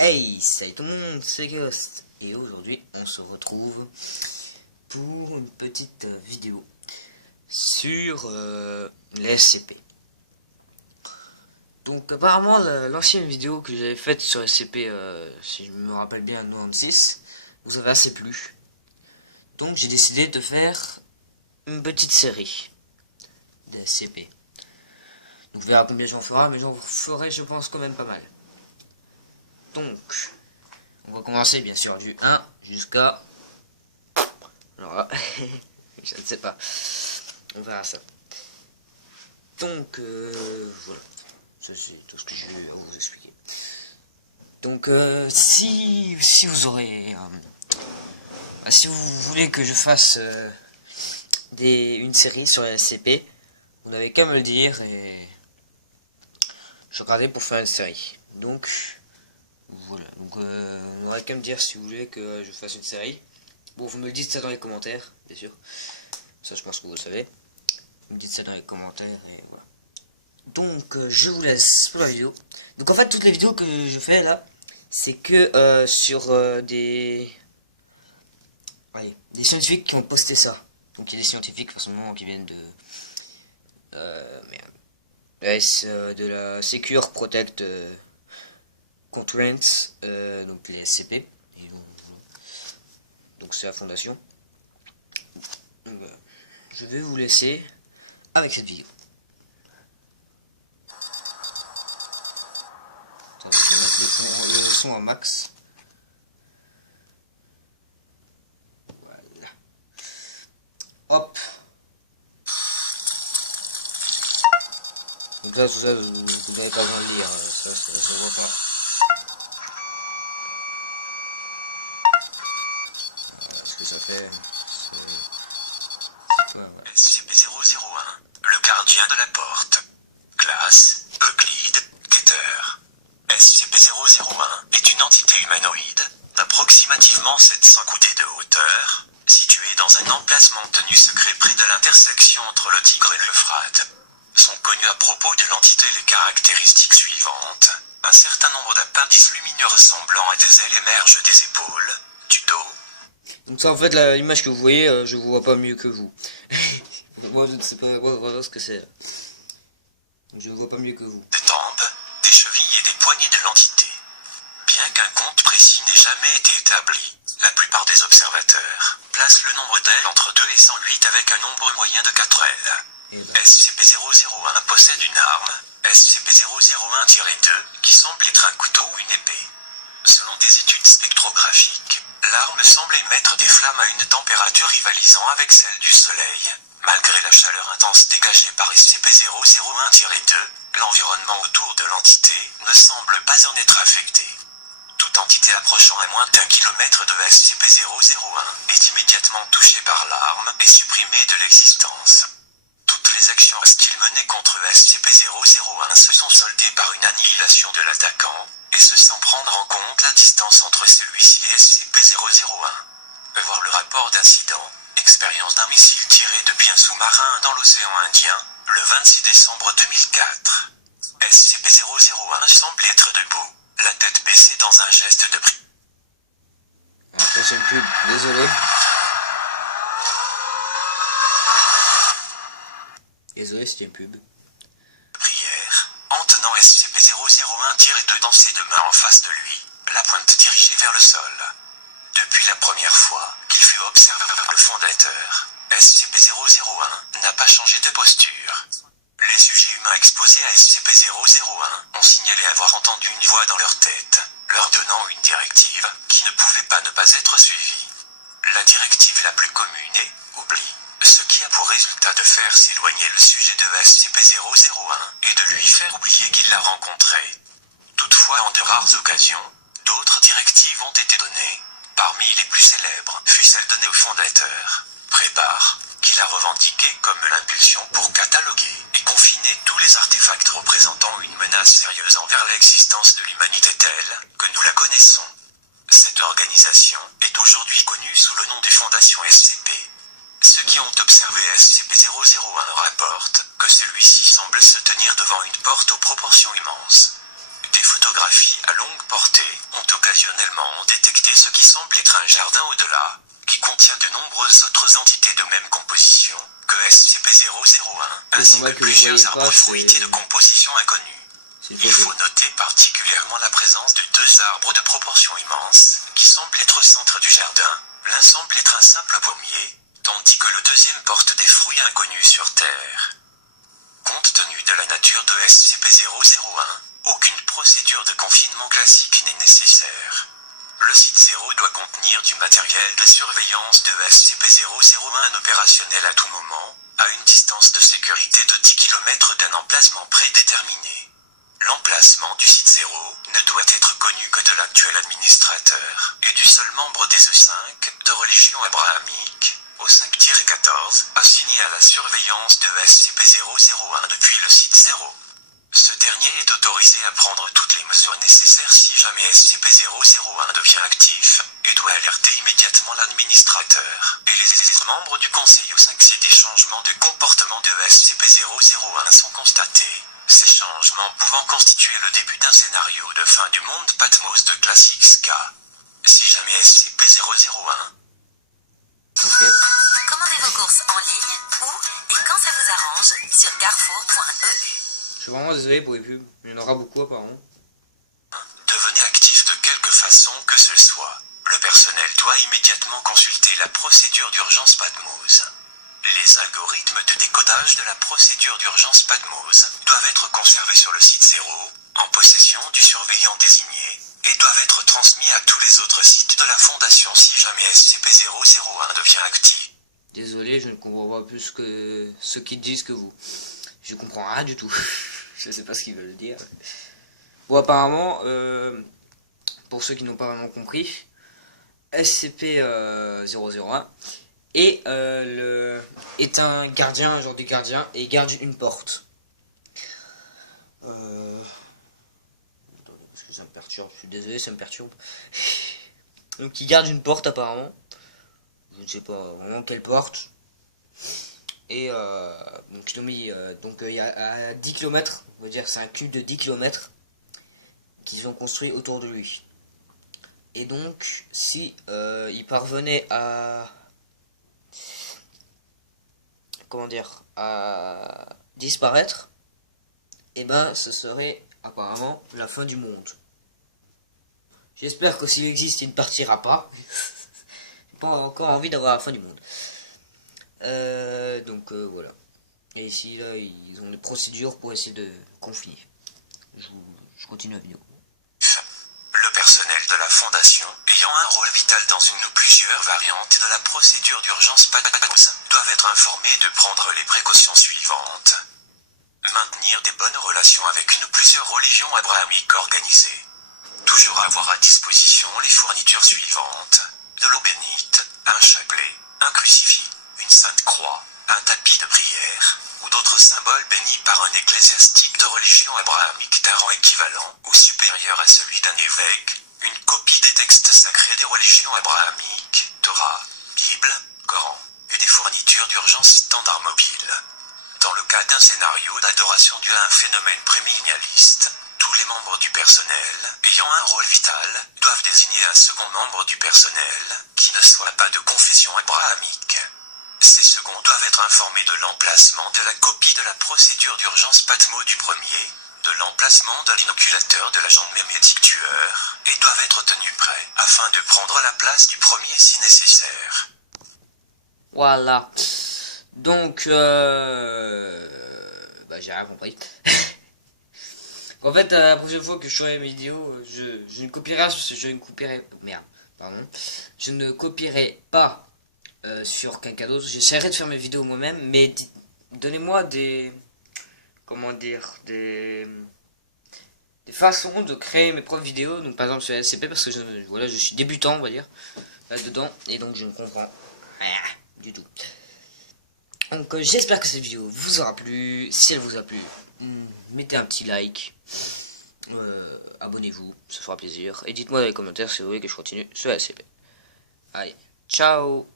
Hey, salut tout le monde, c'est Ghost et aujourd'hui on se retrouve pour une petite vidéo sur les SCP. Donc apparemment l'ancienne vidéo que j'avais faite sur SCP, si je me rappelle bien, 96, vous avez assez plu. Donc j'ai décidé de faire une petite série des SCP. Donc on verra combien j'en ferai, mais j'en ferai je pense quand même pas mal. Donc, on va commencer bien sûr du 1 jusqu'à... Alors là, je ne sais pas. On verra ça. Donc, voilà. Ça c'est tout ce que je vais vous expliquer. Donc, si vous aurez... si vous voulez que je fasse une série sur les SCP, vous n'avez qu'à me le dire et je regardais pour faire une série. Donc... Voilà, donc on n'aurait qu'à me dire si vous voulez que je fasse une série. Bon, vous me le dites ça dans les commentaires, bien sûr. Ça, je pense que vous le savez. Vous me dites ça dans les commentaires et voilà. Donc, je vous laisse pour la vidéo. Donc, en fait, toutes les vidéos que je fais là, c'est que sur des scientifiques qui ont posté ça. Donc, il y a des scientifiques, forcément, qui viennent de... de la Secure Protect... Conference, donc les SCP, donc c'est la fondation. Donc, je vais vous laisser avec cette vidéo. Attends, je vais mettre le son à max. Voilà. Hop. Donc là, tout ça, vous n'avez pas besoin de lire, ça se voit pas. Ça fait... SCP-001, le gardien de la porte. Classe, Euclide, guetteur. SCP-001 est une entité humanoïde d'approximativement 700 coudées de hauteur, située dans un emplacement tenu secret près de l'intersection entre le Tigre et l'Euphrate. Sont connues à propos de l'entité les caractéristiques suivantes. Un certain nombre d'appendices lumineux ressemblant à des ailes émergent des épaules, du dos. Donc ça en fait l'image que vous voyez, je vous vois pas mieux que vous. Moi je ne sais pas ce que c'est. Je ne vois pas mieux que vous. Des tempes, des chevilles et des poignets de l'entité. Bien qu'un compte précis n'ait jamais été établi, la plupart des observateurs placent le nombre d'ailes entre 2 et 108 avec un nombre moyen de 4 ailes. SCP-001 possède une arme, SCP-001-2, qui semble être un couteau ou une épée. Selon des études spectrographiques, l'arme semble émettre des flammes à une température rivalisant avec celle du Soleil. Malgré la chaleur intense dégagée par SCP-001-2, l'environnement autour de l'entité ne semble pas en être affecté. Toute entité approchant à moins d'1 kilomètre de SCP-001 est immédiatement touchée par l'arme et supprimée de l'existence. Toutes les actions hostiles menées contre SCP-001 se sont soldées par une annihilation de l'attaquant, et ce sans prendre en compte la distance entre celui-ci et SCP-001. Voir le rapport d'incident, expérience d'un missile tiré depuis un sous-marin dans l'océan Indien, le 26 décembre 2004. SCP-001 semble être debout, la tête baissée dans un geste de prière. Ça c'est une pub, désolé. Désolé, c'était une pub. Prière, en tenant SCP-001-2 dans ses deux mains en face de lui, la pointe dirigée vers le sol. Depuis la première fois qu'il fut observé par le fondateur, SCP-001 n'a pas changé de posture. Les sujets humains exposés à SCP-001 ont signalé avoir entendu une voix dans leur tête, leur donnant une directive qui ne pouvait ne pas être suivie. La directive la plus commune est « oublie », ce qui a pour résultat de faire s'éloigner le sujet de SCP-001 et de lui faire oublier qu'il l'a rencontré. Toutefois, en de rares occasions, d'autres directives ont été données. Parmi les plus célèbres fut celle donnée au fondateur, Prépare, qu'il a revendiquée comme l'impulsion pour cataloguer et confiner tous les artefacts représentant une menace sérieuse envers l'existence de l'humanité telle que nous la connaissons. Cette organisation est aujourd'hui connue sous le nom des Fondations SCP. Ceux qui ont observé SCP-001 rapportent que celui-ci semble se tenir devant une porte aux proportions immenses. Des photographies à longue portée ont occasionnellement détecter ce qui semble être un jardin au-delà, qui contient de nombreuses autres entités de même composition que SCP-001, ainsi que plusieurs arbres fruités de composition inconnue. Il faut noter particulièrement la présence de deux arbres de proportions immenses, qui semblent être au centre du jardin. L'un semble être un simple pommier, tandis que le deuxième porte des fruits inconnus sur Terre. Compte tenu de la nature de SCP-001, aucune procédure de confinement classique n'est nécessaire. Le site 0 doit contenir du matériel de surveillance de SCP-001 opérationnel à tout moment, à une distance de sécurité de 10 km d'un emplacement prédéterminé. L'emplacement du site 0 ne doit être connu que de l'actuel administrateur et du seul membre des E5 de religion abrahamique, au 5-14, assigné à la surveillance de SCP-001 depuis le site 0. Ce dernier est autorisé à prendre toutes les mesures nécessaires si jamais SCP-001 devient actif, et doit alerter immédiatement l'administrateur et les membres du conseil au 5 si des changements de comportement de SCP-001 sont constatés. Ces changements pouvant constituer le début d'un scénario de fin du monde Patmos de Classic Ska. Si jamais SCP-001. Commandez vos courses en ligne, où et quand ça vous arrange sur carrefour.eu. Je suis vraiment désolé pour les pubs, il y en aura beaucoup apparemment. Devenez actif de quelque façon que ce soit. Le personnel doit immédiatement consulter la procédure d'urgence Patmos. Les algorithmes de décodage de la procédure d'urgence Patmos doivent être conservés sur le site 0, en possession du surveillant désigné, et doivent être transmis à tous les autres sites de la Fondation si jamais SCP-001 devient actif. Désolé, je ne comprends pas plus que ce qu'ils disent que vous. Je comprends rien du tout. Je sais pas ce qu'ils veulent dire. Bon, apparemment, pour ceux qui n'ont pas vraiment compris, SCP-001 est un gardien, un genre de gardien, et garde une porte. Parce que ça me perturbe, je suis désolé, ça me perturbe. Donc il garde une porte apparemment. Je ne sais pas vraiment quelle porte. Et donc il y a à 10 km, on va dire c'est un cube de 10 km qu'ils ont construit autour de lui. Et donc si il parvenait à à disparaître, et ben ce serait apparemment la fin du monde. J'espère que s'il existe il ne partira pas. J'ai pas encore envie d'avoir la fin du monde. Voilà. Et ici là ils ont des procédures pour essayer de confiner. Je continue la vidéo. Le personnel de la Fondation, ayant un rôle vital dans une ou plusieurs variantes de la procédure d'urgence Patmos, doivent être informés de prendre les précautions suivantes. Maintenir des bonnes relations avec une ou plusieurs religions abrahamiques organisées. Toujours avoir à disposition les fournitures suivantes. De l'eau bénite, un chapelet, un crucifix, une sainte croix, un tapis de prière, ou d'autres symboles bénis par un ecclésiastique de religion abrahamique d'un rang équivalent ou supérieur à celui d'un évêque, une copie des textes sacrés des religions abrahamiques, Torah, Bible, Coran, et des fournitures d'urgence standard mobiles. Dans le cas d'un scénario d'adoration dû à un phénomène prémillénialiste, tous les membres du personnel, ayant un rôle vital, doivent désigner un second membre du personnel, qui ne soit pas de confession abrahamique. Ces seconds doivent être informés de l'emplacement de la copie de la procédure d'urgence Patmos du premier, de l'emplacement de l'inoculateur de l'agent mémétique tueur, et doivent être tenus prêts, afin de prendre la place du premier si nécessaire. Voilà. Donc, j'ai rien compris. En fait, la prochaine fois que je ferai mes vidéos, je ne copierai, je ne copierai pas sur quelqu'un d'autre. J'essaierai de faire mes vidéos moi-même, mais donnez-moi des façons de créer mes propres vidéos. Donc par exemple sur SCP, parce que je suis débutant, on va dire, là-dedans, et donc je ne comprends rien du tout. Donc j'espère que cette vidéo vous aura plu. Si elle vous a plu, mettez un petit like, abonnez-vous, ça fera plaisir, et dites-moi dans les commentaires si vous voulez que je continue sur SCP. Allez, ciao.